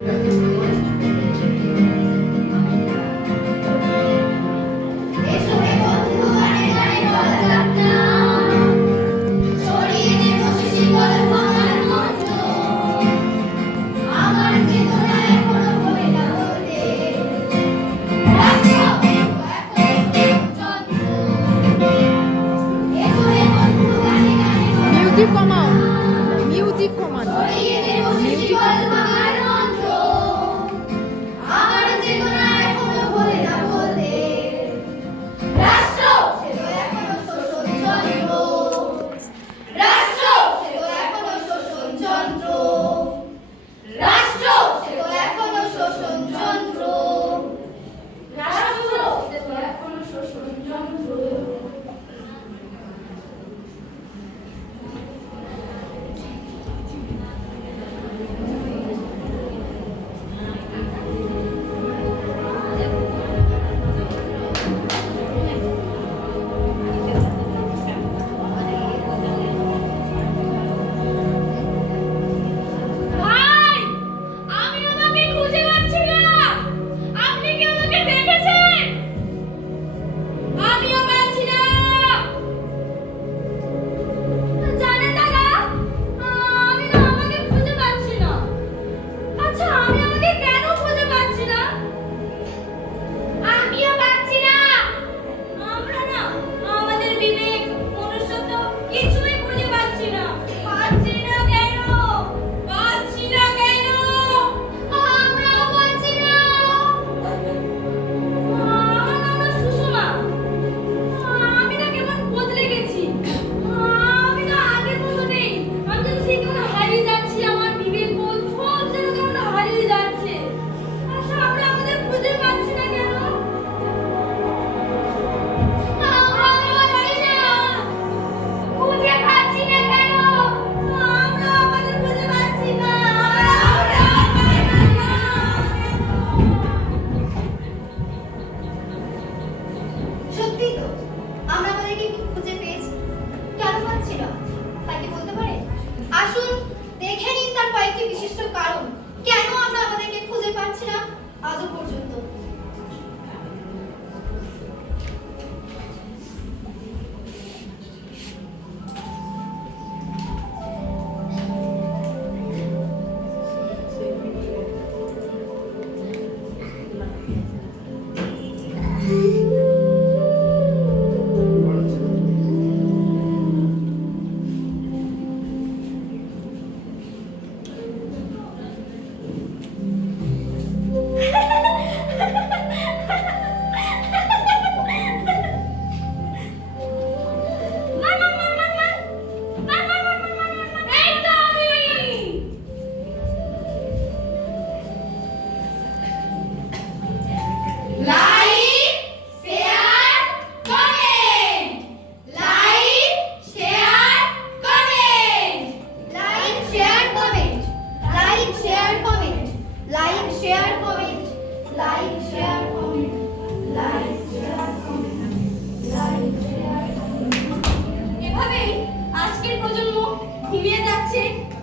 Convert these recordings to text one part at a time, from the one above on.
Music কমাও, music কমানো, music কমানো।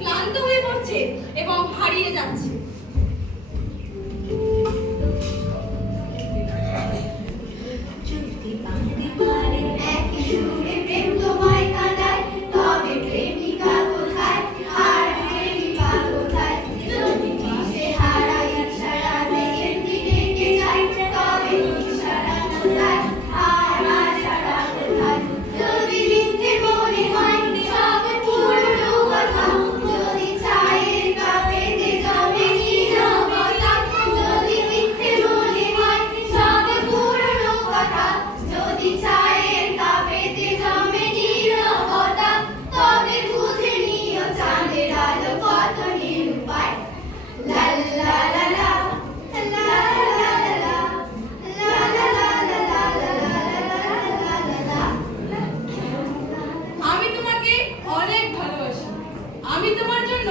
ক্লান্ত হয়ে পড়ছে এবং হারিয়ে যাচ্ছে। আমি তোমার জন্য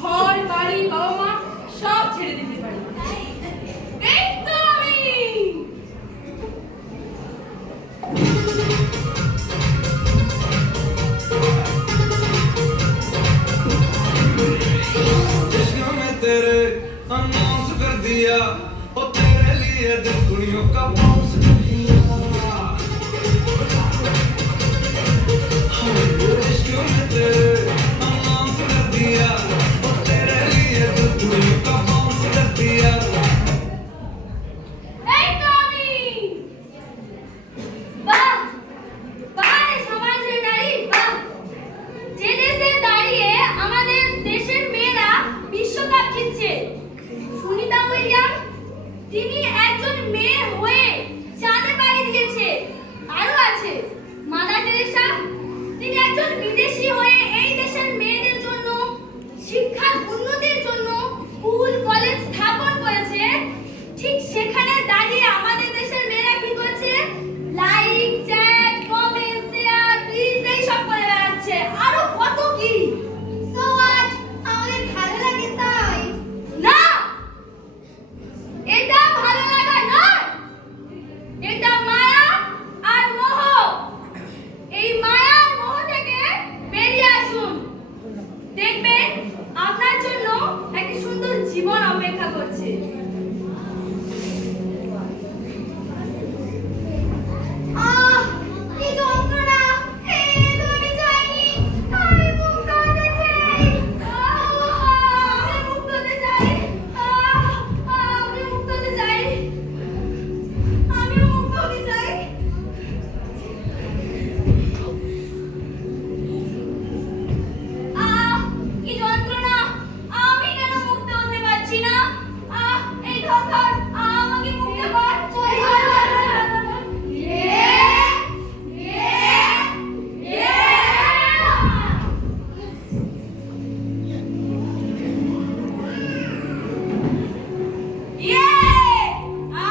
ঘর বাড়ি বাবা মা সব ছেড়ে দিতে পারি। এই তো আমি। इश्क में तेरे दिया ओ तेरे लिए दिल कुड़ियों का बाउंस कर दिया इश्क में तेरे अनाउंस कर दिया ओ तेरे लिए दिल कुड़ियों का बाउंस कर दिया এই তো আমি বাহ বাহ রে সমাজের নারী বাহ যে দেশে দাঁড়িয়ে আমাদের দেশের মেয়েরা বিশ্বকাপ জিতছে সুনিতা উইলিয়াম তিনি একজন মেয়ে হয়ে চাঁদে পাড়ি দিয়েছে আরো আছে মাদার টেরেসা তিনি একজন বিদেশি হয়ে এই দেশের মেয়েদের জন্য শিক্ষার উন্নতির জন্য স্কুল কলেজ স্থাপন করেছে ঠিক সেখানে দাঁড়িয়ে আমাদের দেশের মেয়েরা কি করেছে like chat comment share please এই সব করে বেড়াচ্ছে আরো কত কি সো হোয়াট আমাদের ভালো লাগে তাই না এটা ভালো লাগা নয় এটা মায়া আর মোহ এই মায়া আর মোহ থেকে বেরিয়ে আসুন দেখবেন আপনার জন্য একটা সুন্দর জীবন অপেক্ষা করছে আহ কি যন্ত্রণা এগুলো আমি জানি আমি মুক্ত হতে চাই আমি মুক্ত হতে চাই আমি মুক্ত হতে চাই আমিও মুক্ত হতে চাই কি যন্ত্রণা আমি কেন মুক্ত হতে পারছি না এই ধর আমাকে মুক্ত কর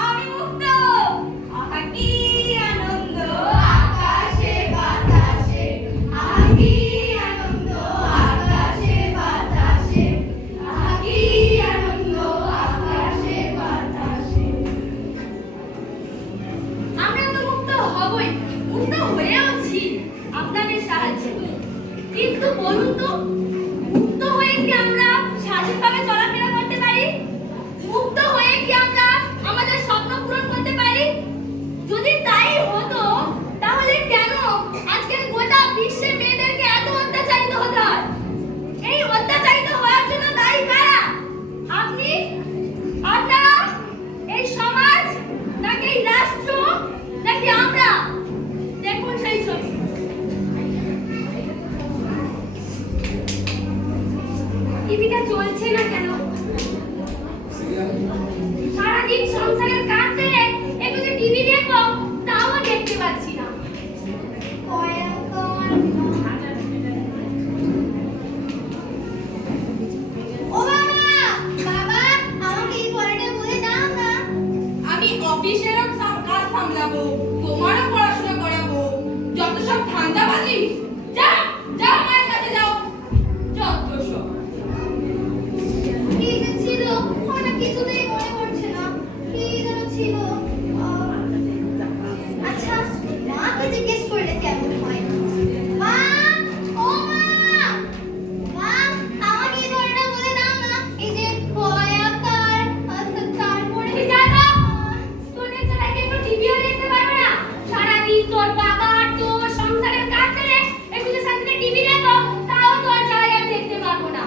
আমি মুক্ত আহা কি আনন্দ আকাশে বাতাসে আহা কি আনন্দ আকাশে বাতাসে আহা কি আনন্দ আকাশে বাতাসে আমরা তো মুক্ত হবই মুক্ত হয়েওছি আপনাদের সাহায্যে কিন্তু বলুন তো মুক্ত হয়ে কি আমরা স্বাধীনভাবে চলাফেরা করতে পারি মুক্ত হয়ে কি আমরা আমাদের স্বপ্ন পূরণ করতে পারি যদি তাই হতো তাহলে কেন আজকের গোটা বিশ্বে মেয়েদেরকে এত অত্যাচারিত হতে হয় এই অত্যাচারিত হওয়ার জন্য দায়ী কারা আপনি আপনারা এই সমাজ নাকি এই রাষ্ট্র নাকি আমরা দেখুন সেই ছবি টিভিটা চলছে না কেন সারাদিন সংসারের কাজ সেরে একটু যে টিভি দেখবো তাও দেখতে পাচ্ছি না ও বাবা বাবা আমাকে এই পড়াটা বলে দাও না আমি অফিসেরও কাজ সামলাবো তোমারও পড়াশোনা করাবো যত সব ধান্দাবাজি যা যা মায়ের কাছে যাও যত সব কি যে ছিল ওটা কিছুতেই মনে পড়ছে না কি যেন ছিল আচ্ছা মাকে জিজ্ঞেস করলে কেমন হয় মা ও মা আমাকে এই পড়াটা বলে দাও না এই যে কয়াকার তারপরে কি জানো স্টুডেন্ট ছাড়া কি একটু টিভিও দেখতে পারবে না সারাদিন তোর বাবা আর তোর সংসারের কাজ ছেড়ে একটু যে সাথে টিভি দেখো তাও তোর ছাড়া আর দেখতে পারবো না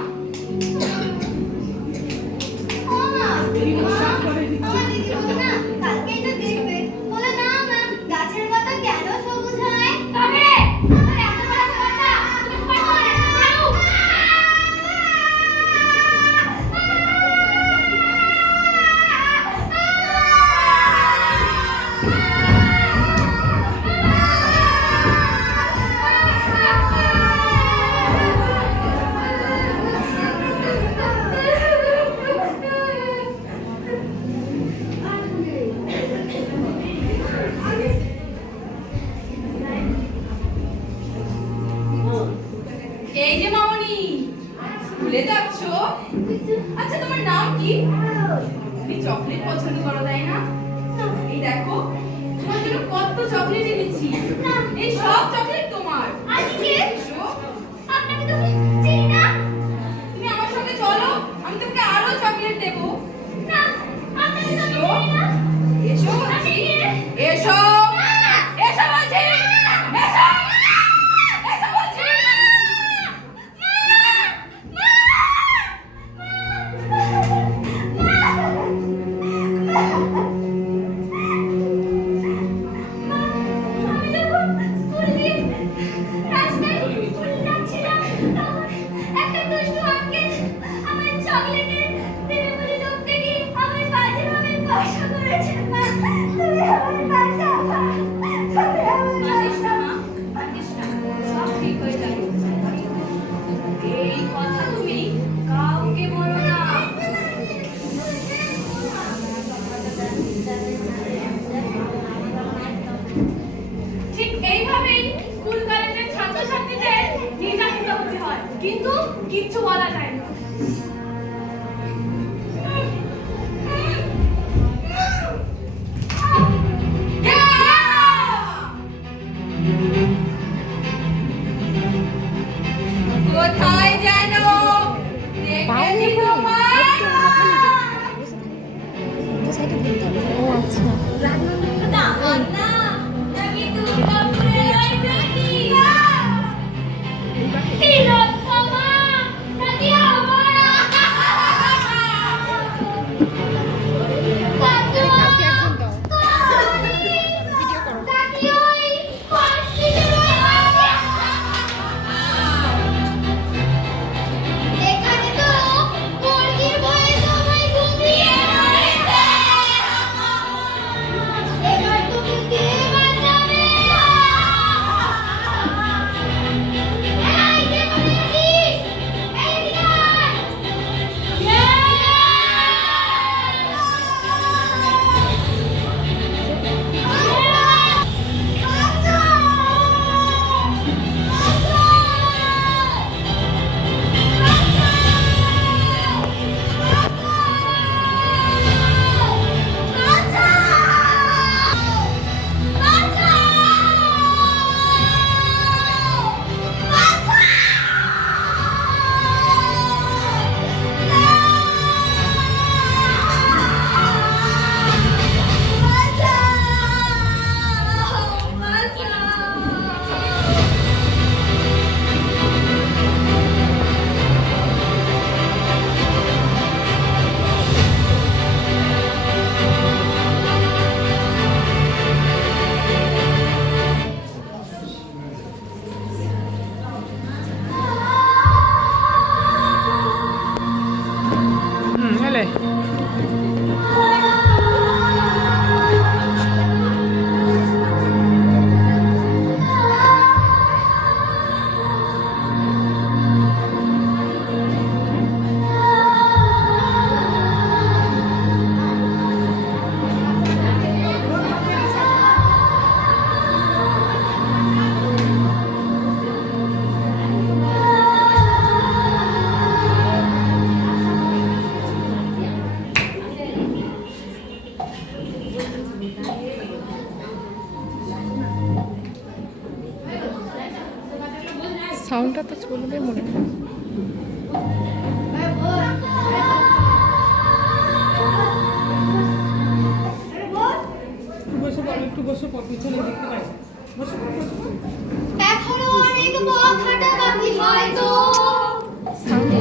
ও মা আমার দিদি বলো না কালকে এটা দেখবে বলে না মা গাছের পাতা কেন সবুজ হয় তবে আমার এত বড় কথা তুমি পারো না পারো এই যে মামনি স্কুলে যাচ্ছ আচ্ছা তোমার নাম কি তুমি চকলেট পছন্দ করো তাই না এই দেখো তোমার জন্য কত চকলেট এনেছি এই সব চকলেট তোমার আজকে আপনাকে তো চিনি না তুমি আমার সঙ্গে চলো আমি তোমাকে আরো চকলেট দেব না কিচ্ছু বলা যায় না। কোথায় যেন দেখেছি তোমায়। ও আচ্ছা না না নাকি দুর্গাপুরে ওই নাকি তিলোত্তমা নাকি আমার কালকে একজন দাও ভিডিও করো নাকি ওই হসপিটালে এখানে তো মুরগির ভয়ে সবাই ঘুমিয়ে পড়েছে। এবার তুমি কে বাঁচাবে? এই কে বলেছিস? এইদিকে আয়। হেলে সাউন্ডটা তো চলবে মনে হয় এখনো অনেক পথ হাঁটা বাকি হয়তো। সাউন্ড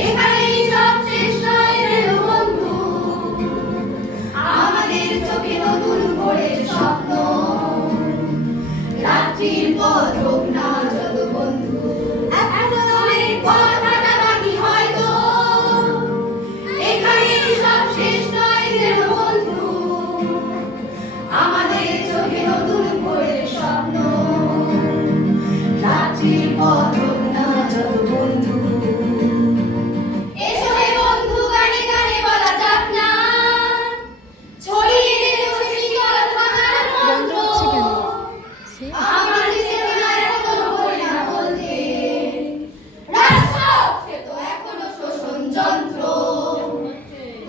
এখানেই সব শেষ নয় রে বন্ধু, আমাদের চোখে নতুন ভোরের স্বপ্ন। রাত্রির পথ হোক না যত বন্ধু, এখনো অনেক পথ হাঁটা বাকি হয়তো। এখানেই সব শেষ নয় রে বন্ধু, আমাদের চোখে নতুন ভোরের স্বপ্ন। রাত্রির পথ হোক না যত বন্ধু। এসো হে বন্ধু গানে গানে বলা যাক না, ছড়িয়ে দেব শিকল ভাঙার বন্ধ মন্ত্র। হচ্ছে কেন সে আমার চেতনার এখনো বলি না বলতে, রাষ্ট্র সে তো এখনো শোষণ যন্ত্র।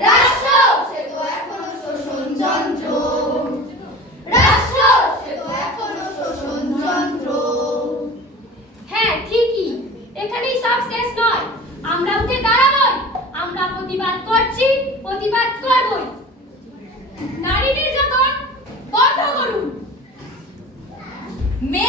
রাষ্ট্র সে তো এখনো শোষণ যন্ত্র। রাষ্ট্র সে তো এখনো শোষণ যন্ত্র। হ্যাঁ ঠিকই, এখানেই সব শেষ নয়। আমরা উঠে দাঁড়াবই, আমরা প্রতিবাদ করছি, প্রতিবাদ করবই। নারী নির্যাতন বন্ধ করুন। মেয়ে